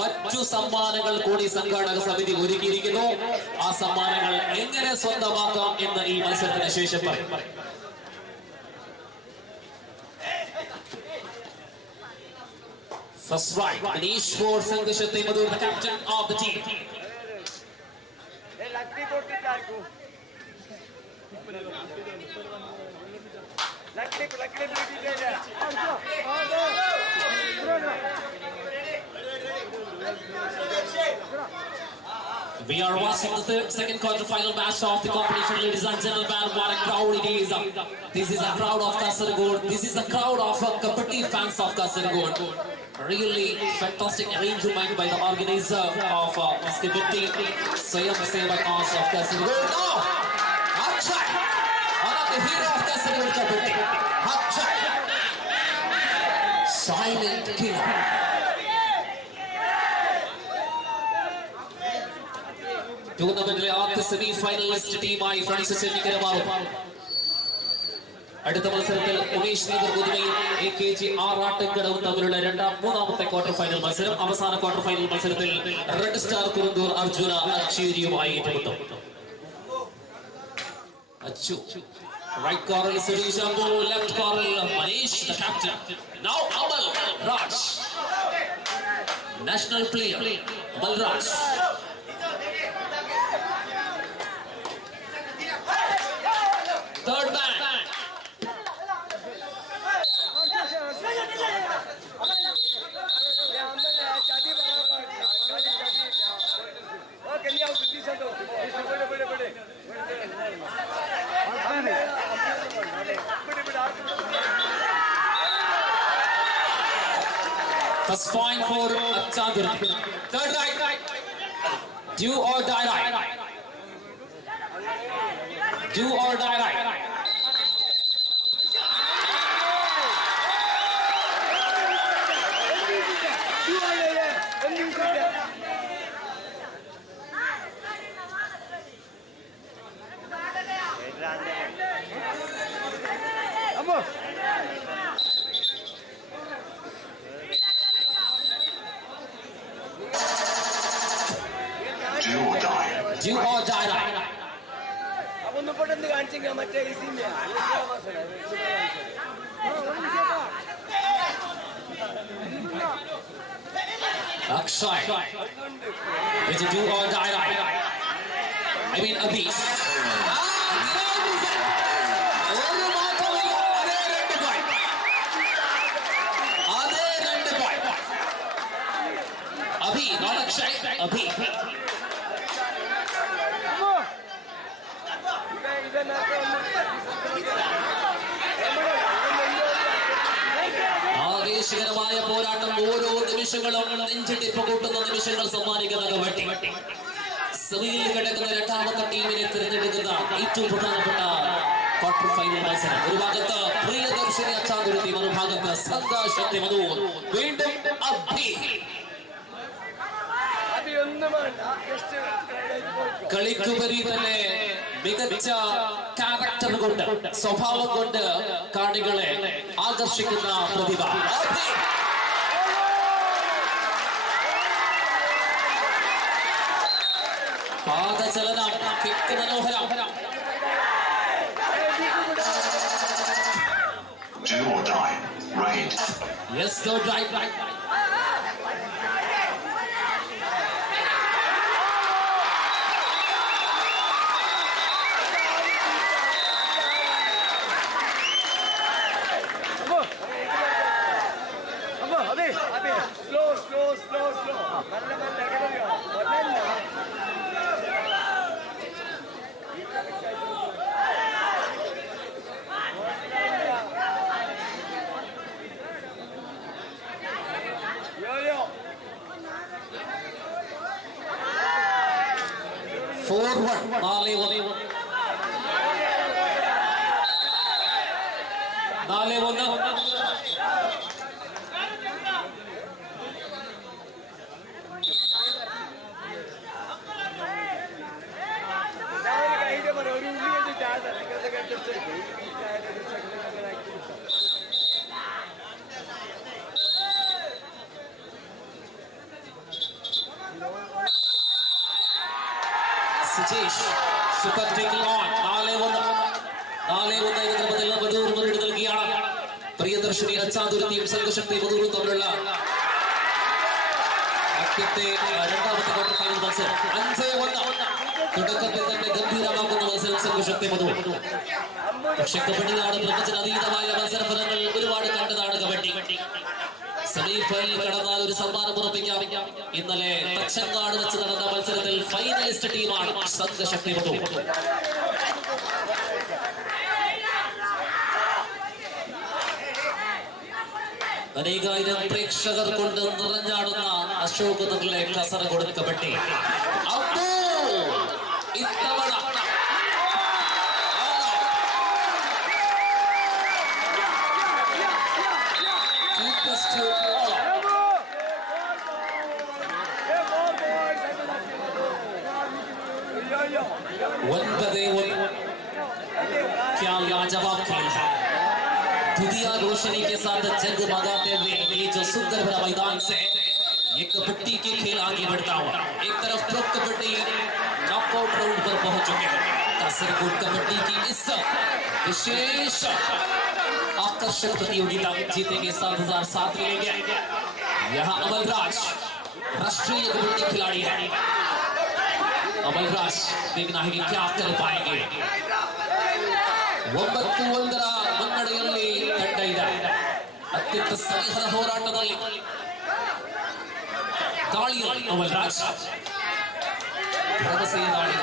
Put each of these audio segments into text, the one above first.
മറ്റു സമ്മാനങ്ങൾ കൂടി സംഘാടക സമിതി ഒരുക്കിയിരിക്കുന്നു. ആ സമ്മാനങ്ങൾ എങ്ങനെ സ്വന്തമാക്കാം എന്ന് ഈ മത്സരത്തിന് ശേഷം പറയും. First right, Manish for Sanghashati Madhur, the captain of the team. We are watching the second quarter-final match of the competition, ladies and gentlemen. What a crowd it is! This is a crowd of Kasaragod. This is a crowd of Kabaddi fans of Kasaragod. Really fantastic arrangement by the organizer of this Kabaddi Swayam Sevak of Kasaragod. No! Akshay! One of the hero of Kasaragod Kabaddi. Akshay! Silent killer. ടൂർണമെന്റിലെ ആദ്യ semi finalist ടീമായി Francis Chennikkara മാറും. അടുത്ത മത്സരത്തിൽ Umesh പുതുമയും AKG ആറാട്ടുംകടവും തമ്മിലുള്ള മൂന്നാമത്തെ quarter final മത്സരം. അവസാന ക്വാർട്ടർ ഫൈനൽ മത്സരത്തിൽ റെഡ് സ്റ്റാർ കുറുന്തൂർ അർജുന അച്ചേരിയുമായി ഏറ്റുമുട്ടും. Achu right corner Suresh Ambu, left corner Manish, the captain. Now Amal Raj, national player Amal Raj. Third man. First point for Chandur. Third right. Do or die right. Do or die right. Do or die right. Akshay. It's a do or die right. I mean Abhi. Abhi, not Akshay. Abhi. ആവേശകരമായ പോരാട്ടം. ഓരോ നിമിഷങ്ങളും നെഞ്ചിടിപ്പ് കൂട്ടുന്ന നിമിഷങ്ങൾ സമ്മാനിക്കുന്ന കബഡി. സെമിയിൽ കിടക്കുന്ന രണ്ടാമത്തെ ടീമിനെ തിരഞ്ഞെടുക്കുന്ന ഏറ്റവും പ്രധാനപ്പെട്ട ക്വാർട്ടർ ഫൈനൽ മത്സരം. ഒരു ഭാഗത്ത് പ്രിയദർശിനി അച്ചാതുരുത്തി, മറുഭാഗത്ത് സംഘാശക്തി മധൂർ. വീണ്ടും അഭി. കളിക്കുപരി തന്നെ മികച്ച ക്യാരക്ടർ കൊണ്ട്, സ്വഭാവം കൊണ്ട് കാണികളെ ആകർഷിക്കുന്ന പ്രതിഭ. പാദചലനം, കിക്ക് മനോഹരം. Do or die, right? Yes, go right. Slow. Forward, Nale one. Sujesh super taking on 4-1 എന്ന ക്രമത്തിൽ മധൂർ മുന്നിട്ട് നൽകിയാണ്. പ്രിയദർശിനി അച്ചാതുരത്തിയും സംഘശക്തി മധൂറും തമ്മിലുള്ള ആദ്യത്തെ രണ്ടാമത്തെ ക്വാർട്ടർ ഫൈനൽ മത്സരം 5-1. തുടക്കത്തിൽ തന്നെ ഗംഭീരമാക്കുന്ന മത്സരം സംഘശക്തി മധൂർ. പക്ഷെ കബഡിയാണ് പ്രപഞ്ചന അതീതമായ മത്സരഫലങ്ങൾ ഒരുപാട് കണ്ടതാണ് കബഡി. സെമി ഫൈനൽ കടന്നാൽ ഒരു സമ്മാനം ഉറപ്പിക്കാം. ഇന്നലെ തച്ചങ്കാട് വെച്ച് നടന്ന മത്സരത്തിൽ ഫൈനലിസ്റ്റ് ടീമാണ് സംഘശക്തി മധൂർ. അനേകായിരം പ്രേക്ഷകർ കൊണ്ട് നിറഞ്ഞാടുന്ന അശോക് നഗറിലെ കാസർഗോഡ് കബഡി ഇത്തവണ क्या लाजवाब खेल है. दुनिया रोशनी के साथ जंग भगाते हुए ये जो सुंदर भरा मैदान से ये कबड्डी के खेल आगे बढ़ता हुआ. एक तरफ प्रो कबड्डी नॉकआउट राउंड पर पहुंच चुके हैं. कासरगोड कबड्डी की इस विशेष आकर्षक प्रतियोगिता जीतेंगे 7,007 मिलेंगे. यहाँ अमलराज राष्ट्रीय कबड्डी खिलाड़ी है. अमलराज देखना है कि क्या कर पाएंगे. 9-1 ಮುನ್ನಡೆಯಲ್ಲಿ ತಂಡ ಇದೆ. ಅತ್ಯಂತ ಸರಿಹದ ಹೋರಾಟದಲ್ಲಿ ದಾಳಿಯಲ್ಲಿ ಅಮಲ್ರಾಜ್ ಭರವಸೆಯ ದಾಳಿ.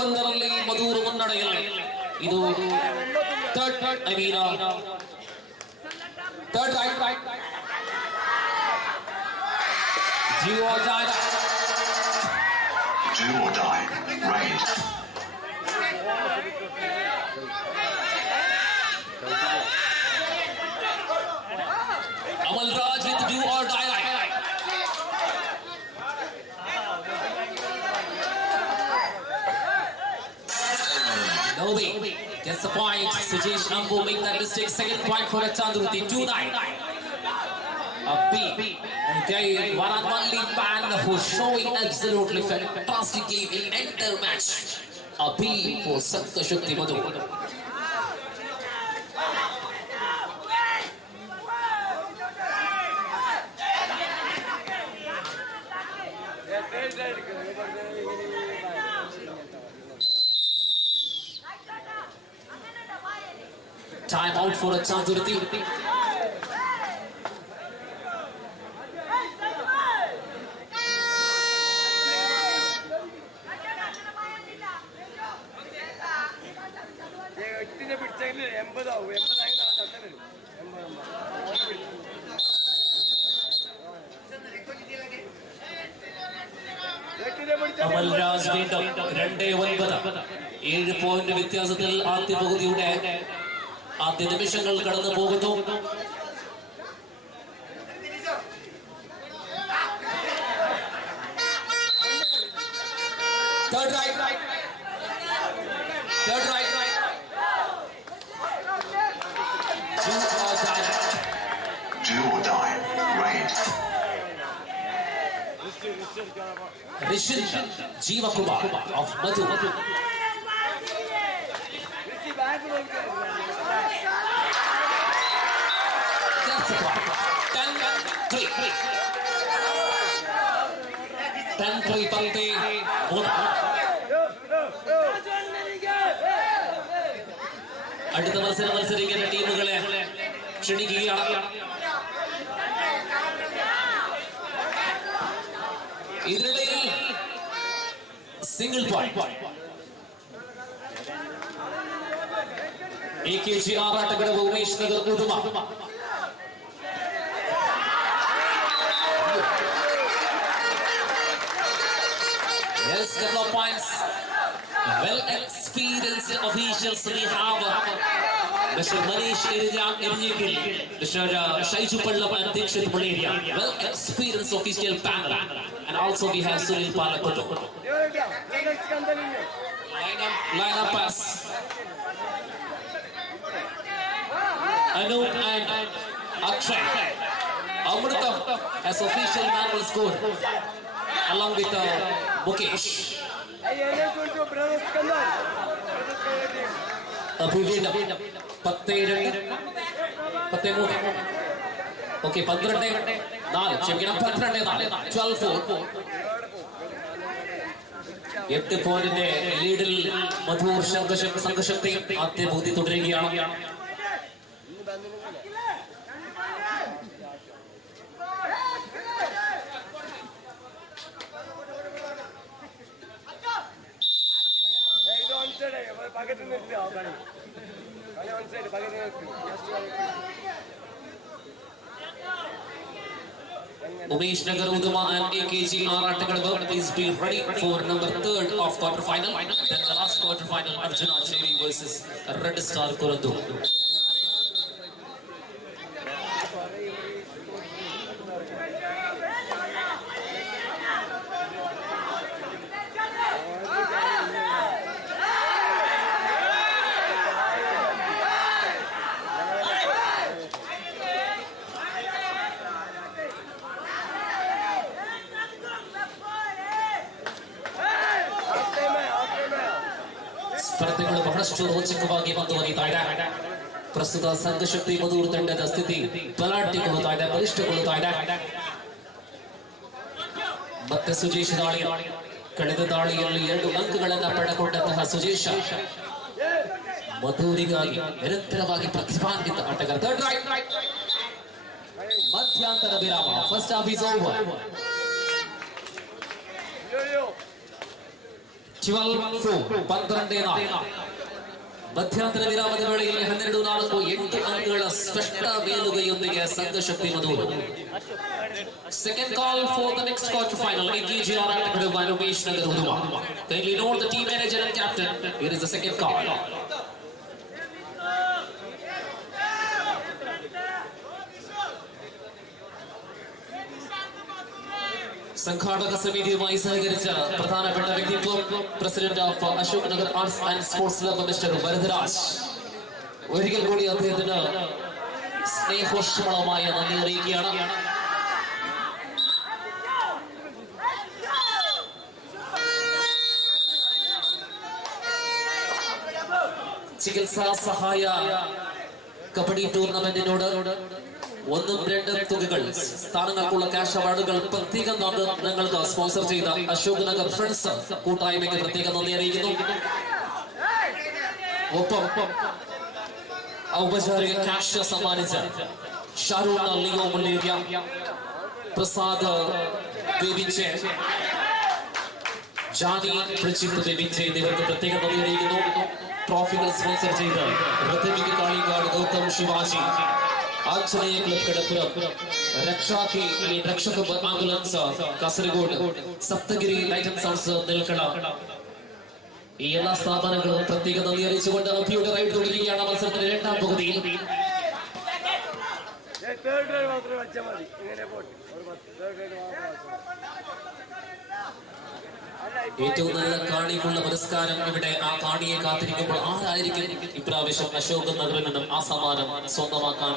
ಒಂದರಲ್ಲಿ ಮಧೂರು ಮುನ್ನಡೆಯಲ್ಲಿ ಇದು third right Do or die. Raid. Amalraj with do or die. Novi gets the point. Sujesh Ambu make that mistake. Second point for Chandruti. 2-9. A B. Okay, one and only man who's showing absolutely fantastic game in entire match. A B for Sanghashakti Madhu. Time out for Chandruti. Amalraj വീണ്ടും 2-9 7 point വ്യത്യാസത്തിൽ ആദ്യ പകുതിയുടെ ആദ്യ നിമിഷങ്ങൾ കടന്നു പോകുന്നു. Third right. Do or die. Raid. Rishit Jeevakumar of Madhu. That's the point. 10-3. 10-3 പന്തേ അടുത്ത മത്സരിക്കുന്ന ടീമുകളെ ക്ഷണിക്കുകയാണ്. ഇതിനിടയിൽ single point AKG Arattakkadavu Umesh Nagar Uduma. Yes, couple of points. Well experienced officials we have Mr. Manish Irnyikil, Mr. Shaiju Pallam and Dikshit Muleria. Well experienced official panel. And also we have Sunil Palakoto. Line up pass. Anu and Akshay. Amrutam as official manual score along with Mukesh. Abhivina 10-2 Okay, 12-4 12-4 8 പോയിന്റിന്റെ ലീഡിൽ മധൂർ സംഘശക്തി ആദ്യ ബോധി തുടരുകയാണ്. Umesh Nagar Uduma and AKG Aratakadava, please be ready for number 3rd of quarter final. Then the last quarter final, Arjuna Cherry versus Red Star Korandu. ಸ್ಪರ್ಧೆಗಳು ಬಹಳಷ್ಟು ರೋಚಕವಾಗಿ ಮುಂದುವರಿತಾ ಇದೆ. ಪ್ರಸ್ತುತ ಸಂಘಶಕ್ತಿ ಮಧೂರ್ ತಂಡದ ಸ್ಥಿತಿ ಬಲಾಢ್ಯಗೊಳ್ಳುತ್ತಾ ಇದೆ, ಬಲಿಷ್ಠಗೊಳ್ಳುತ್ತಾ ಇದೆ. ಮತ್ತೆ ಸುಜೇಶ್ ದಾಳಿ, ಕಳೆದ ದಾಳಿಯಲ್ಲಿ 2 ಅಂಕಗಳನ್ನು ಪಡೆದುಕೊಂಡಂತಹ ಸುಜೇಶ ಮಧೂರಿಗಾಗಿ ನಿರಂತರವಾಗಿ ಪ್ರತಿಭಾನ್ವಿತ ಆಟಗಾರ. ಮಧ್ಯಾಂತರ ವಿರಾಮ. First half is over. 12-4 ಮಧ್ಯಾಂತರ ವಿರಾಮದ ವೇಳೆಯಲ್ಲಿ 12-4 8 ಅಂಕಗಳ ಸ್ಪಷ್ಟ ಮೇಲುಗೈಯೊಂದಿಗೆ ಸಂಘಶಕ್ತಿ Madhur. Second call for the next quarter final. AKG Aratakadava by Umesh Nagar Uduma. Kindly note the team manager and captain. Here is the second call. സംഘാടക സമിതിയുമായി സഹകരിച്ച പ്രധാനപ്പെട്ട വ്യക്തിത്വം president of Ashok Nagar arts and sports club mister Varadaraj. ഒരിക്കൽ കൂടി അദ്ദേഹത്തിന് സ്നേഹോഷ്മളമായ നന്ദി അറിയിക്കുകയാണ്. ചികിത്സാ സഹായ കബഡി ടൂർണമെന്റിനോട് 1-2 തുകകൾ സ്ഥാനങ്ങൾക്കുള്ള ക്യാഷ് അവാർഡുകൾ പ്രത്യേകം ഞങ്ങൾക്ക് സ്പോൺസർ ചെയ്ത അശോക് നഗർ ഫ്രണ്ട്സ് കൂട്ടായ്മയ്ക്ക് പ്രത്യേകം നന്ദി അറിയിക്കുന്നു. ഒപ്പം ഔപചാരിക ക്യാഷ് സമ്മാനിച്ച ഷാരൂൺ ലിയോ മുല്ലേരിയ, പ്രസാദ് ബേബിച്ചെ, ജാനി പ്രജിത്ത് ബേബിച്ചെ എന്നിവർക്ക് പ്രത്യേകം നന്ദി അറിയിക്കുന്നു. ട്രോഫികൾ സ്പോൺസർ ചെയ്ത് റഥമിക Kalikad Gautam Shivaji, Anjaneya club Kadappuram, Rakshaka ambulance Kasaragod, Saptagiri light and sounds Nelkada, ഈ എല്ലാ സ്ഥാപനങ്ങളും പ്രത്യേക നന്ദി അറിയിച്ചുകൊണ്ട് അഭിയുടെ റൈഡ് തുടരുകയാണ് മത്സരത്തിന്റെ 2ാം പകുതിയിൽ. ഏറ്റവും നല്ല കാണിക്കുള്ള പുരസ്കാരം ഇവിടെ ആ കാണിയെ കാത്തിരിക്കുമ്പോൾ ആരായിരിക്കും ഇപ്രാവശ്യം അശോക് നഗറിൽ നിന്നും ആ സമ്മാനം സ്വന്തമാക്കാൻ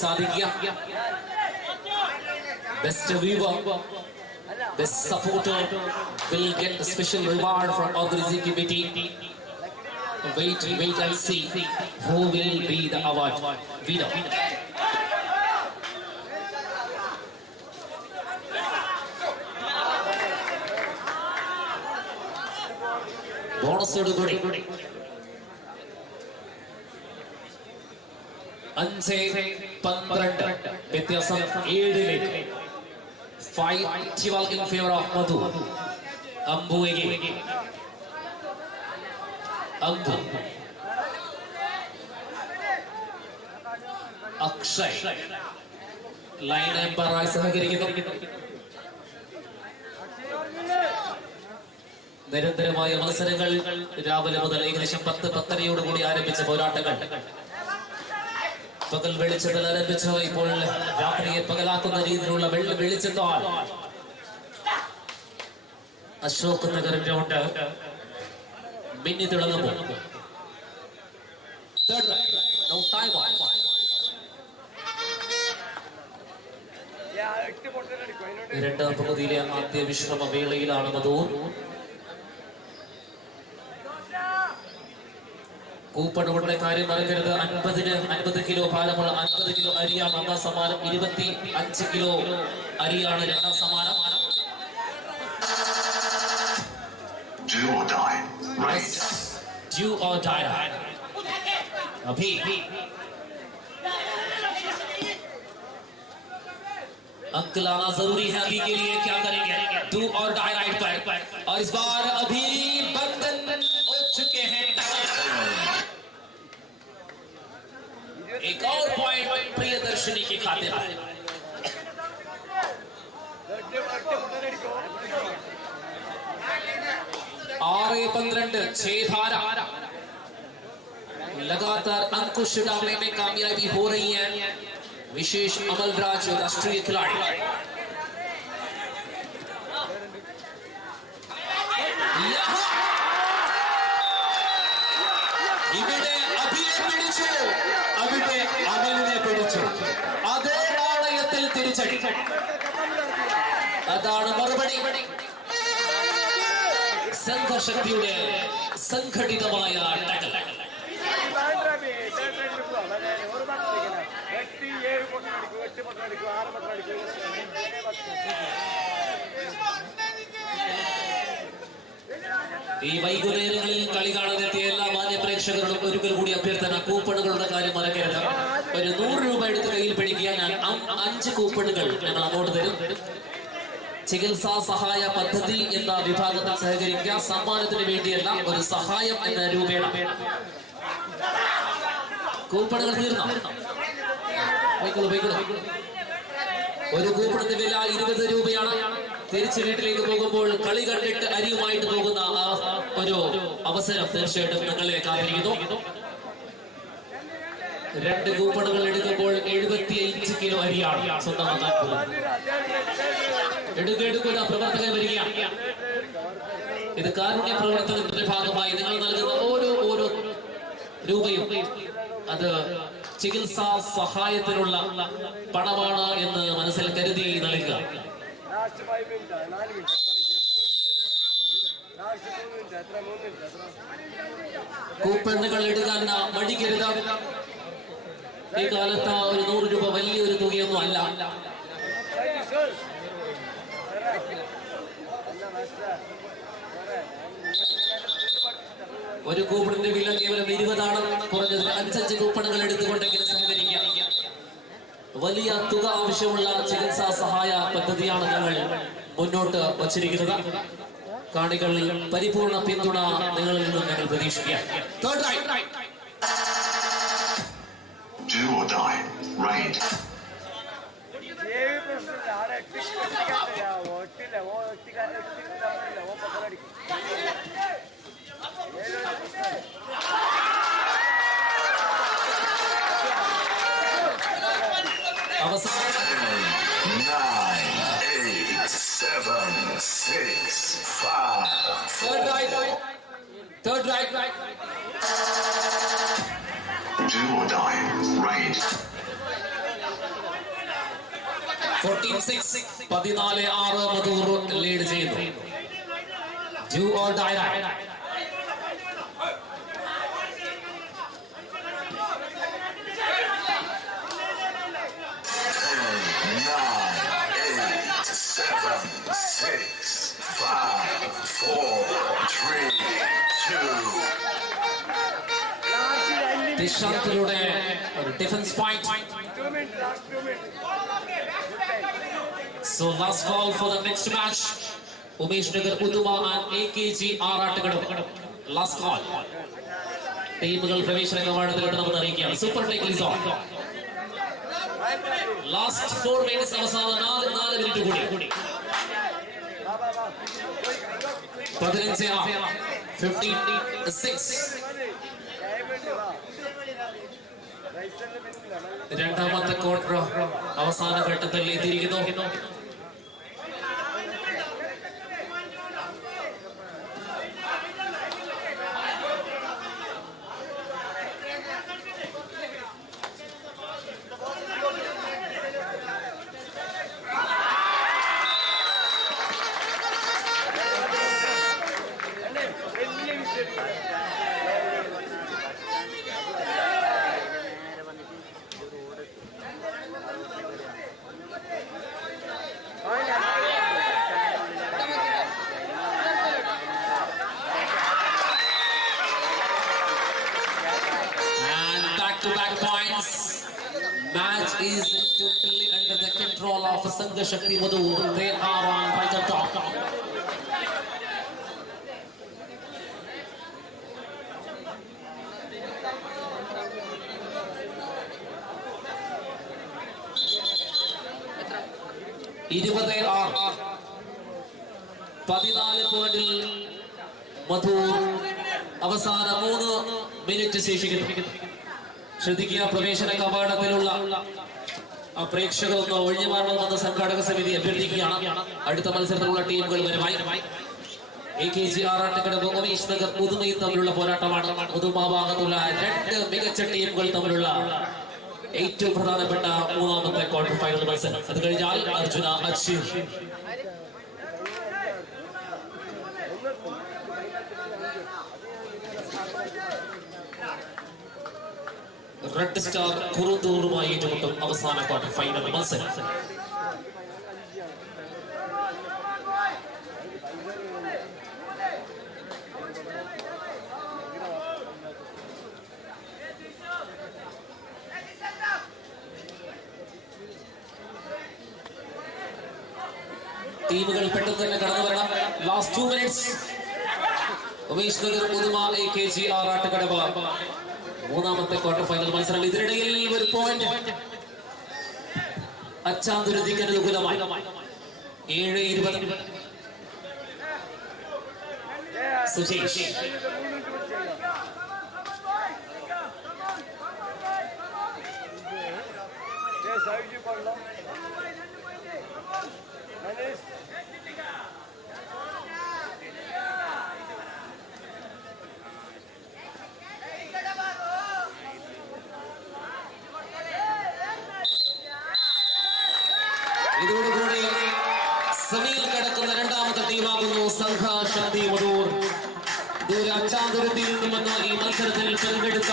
സാധിക്കുക? Best viewer, best supporter will get the special reward from organizing committee. Wait and see who will be the award winner. ബോണസോട് കൂടി 5-12 വ്യത്യാസം 7-ലേക്ക്. 5 in favor of Madhu. Ambu again. Ambu. Akshay. Line umpire സഹകരിക്കുന്നു. നിരന്തരമായ മത്സരങ്ങൾ രാവിലെ മുതൽ ഏകദേശം 10-10:30 ആരംഭിച്ച പോരാട്ടങ്ങൾ പകൽ വെളിച്ചത്തിൽ ആരംഭിച്ചു. ഇപ്പോൾ രാത്രിയെ പകലാക്കുന്ന രീതിയിലുള്ള വെളിച്ചത്താൽ അശോക് നഗർ ഗ്രൗണ്ട് മിന്നി തിളങ്ങുമ്പോൾ രണ്ടാം പകുതിയിലെ ആദ്യ വിശ്രമ വേളയിലാണ് മധൂർ. കൂപ്പണുകളുടെ കാര്യം മറക്കരുത്. 50 കിലോ ഭാരമുള്ള 50 കിലോ അരിയാണ് ഒന്നാം സമ്മാനം. 25 കിലോ അരിയാണ് രണ്ടാം സമ്മാനം. Do or die. Right. Do or die. अभी अंक लाना जरूरी है अभी के लिए. क्या करेंगे? डू और डाई राइट पर. और इस बार अभी बंधन हो चुके हैं. एक और पॉइंट प्रियदर्शनी की खातिर. 6-12 6 धारा. लगातार अंकुश डालने में कामयाबी हो रही है विशेष अमलराज राष्ट्रीय खिलाड़ी. ഇവിടെ അഭിയെ പിടിച്ചു. അവിടെ അമലിനെ പിടിച്ചു. അതേ നാണയത്തിൽ തിരിച്ചടി. അതാണ് മറുപടി. സംഘശക്തിയുടെ സംഘടിതമായ ടാക്കൽ. ഈ വൈകുന്നേരങ്ങളിൽ കളി കാണാനെത്തിയ എല്ലാ മാന്യ പ്രേക്ഷകരോടും ഒരിക്കൽ കൂടി അഭ്യർത്ഥന. കൂപ്പണുകളുടെ കാര്യം മറക്കരുത്. ഒരു 100 രൂപ എടുത്ത് കയ്യിൽ പിടിക്കുക. ഞാൻ 5 കൂപ്പണുകൾ ഞങ്ങൾ അങ്ങോട്ട് തരും. ചികിത്സാ സഹായ പദ്ധതി എന്ന വിഭാഗത്തിൽ സഹകരിക്കുക. സമ്മാനത്തിന് വേണ്ടിയല്ല, ഒരു സഹായം എന്ന രൂപേണ. കൂപ്പണുകൾ തീർന്നോ? ഒരു കൂപ്പണിന്റെ വില 20 രൂപയാണ്. തിരിച്ച് വീട്ടിലേക്ക് പോകുമ്പോൾ കളി കണ്ടിട്ട് അരിയുമായിട്ട് പോകുന്ന ഒരു അവസരം തീർച്ചയായിട്ടും നിങ്ങളെ കാത്തിരിക്കുന്നു. 2 കൂപ്പണുകൾ എടുക്കുമ്പോൾ 75 കിലോ അരിയാണ് സ്വന്തമാക്കാൻ പോകുന്നത്. എടുക്കുന്ന പ്രവർത്തകർ വരികയാണ്. ഇത് കാരുണ്യ പ്രവർത്തനത്തിന്റെ ഭാഗമായി നിങ്ങൾ നൽകുന്ന ഓരോ രൂപയും അത് ചികിത്സാ സഹായത്തിനുള്ള പണമാണ് എന്ന് മനസ്സിൽ കരുതി നൽകുക. കൂപ്പണുകൾ എടുക്കാൻ മടിക്കരുത്. ഈ കാലത്ത് ഒരു 100 രൂപ വലിയൊരു തുകയൊന്നും അല്ല. ഒരു കൂപ്പണിന്റെ വില കേവലം 20 കുറഞ്ഞത് 5 കൂപ്പണുകൾ എടുത്തുകൊണ്ടെങ്കിലും സഹകരിക്കാം. വലിയ തുക ആവശ്യമുള്ള ചികിത്സാ സഹായ പദ്ധതിയാണ് ഞങ്ങൾ മുന്നോട്ട് വച്ചിരിക്കുന്നത്. കാണികൾ പരിപൂർണ പിന്തുണ നിങ്ങളിൽ നിന്നും ഞങ്ങൾ പ്രതീക്ഷിക്കാം. Do or die. Right. അവസാനം 9, 8, 7, 6, 5. Third right. Do or die. Right. 14-6 14-6 Madhur lead ചെയ്യുന്നു. Do or die. 6, 5, 4, 3, 2. ദിശാന്തിലൂടെ ഒരു defence point. So last call for the next match. Umesh Nagar Uduma and AKG ആറാട്ടുകടം. Last call. ടീമുകൾ പ്രവേശന കവാടത്തിലോട്ട് നമുക്ക് അറിയിക്കാം. Super take is on. Last 4 minutes അവസാന 4 minute കൂടി. 15-6. രണ്ടാമത്തെ quarter അവസാന ഘട്ടത്തിൽ എത്തിയിരിക്കുന്നു. Back points. Match is totally under the control of Sangha Shakti Madur. They are on right at top. Idipathe are 14 പോയിന്റിൽ മധൂർ അവസാന 3 മിനിറ്റ് ശേഷിക്കുന്നു. ശ്രദ്ധിക്കുക, പ്രവേശന കവാടത്തിലുള്ള പ്രേക്ഷകർ ഒന്ന് ഒഴിഞ്ഞു മാറണമെന്ന് സംഘാടക സമിതി അഭ്യർത്ഥിക്കുകയാണ്. അടുത്ത മത്സരത്തിലുള്ള ടീമുകൾ വരവായി. AKG ആറാട്ടുകടവ് ഉമേഷ് നഗർ പുതുമയും തമ്മിലുള്ള പോരാട്ടമാണ്. പുതുമ ഭാഗത്തുള്ള 2 മികച്ച ടീമുകൾ തമ്മിലുള്ള ഏറ്റവും പ്രധാനപ്പെട്ട മൂന്നാമത്തെ ക്വാർട്ടർ ഫൈനൽ മത്സരം. അത് കഴിഞ്ഞാൽ അർജുന അച്ചീർ റെഡ് സ്റ്റാർ കുറുന്തൂറുമായി ഏറ്റുമുട്ടും അവസാന ക്വാർട്ടർ ഫൈനൽ മത്സരം. ടീമുകൾ പെട്ടെന്ന് തന്നെ കടന്നു വരണം. Last 2 minutes. ഉമേഷ് നഗർ പുതുമ AKG ആറാട്ടുകടവ് മൂന്നാമത്തെ ക്വാർട്ടർ ഫൈനൽ മത്സരം. ഇതിനിടയിൽ ഒരു പോയിന്റ് അച്ചാന്തുരുതിക്ക് അനുകൂലമായി. 7-20. സുജേഷ് ഇതോടുകൂടി സെമിയിൽ കടക്കുന്ന രണ്ടാമത്തെ ടീമാകുന്നു സംഘ ശക്തി മധൂർ. ദൂരെ അച്ചാന്തുരുത്തിയിൽ നിന്നുമെന്ന് ഈ മത്സരത്തിൽ തെരഞ്ഞെടുത്ത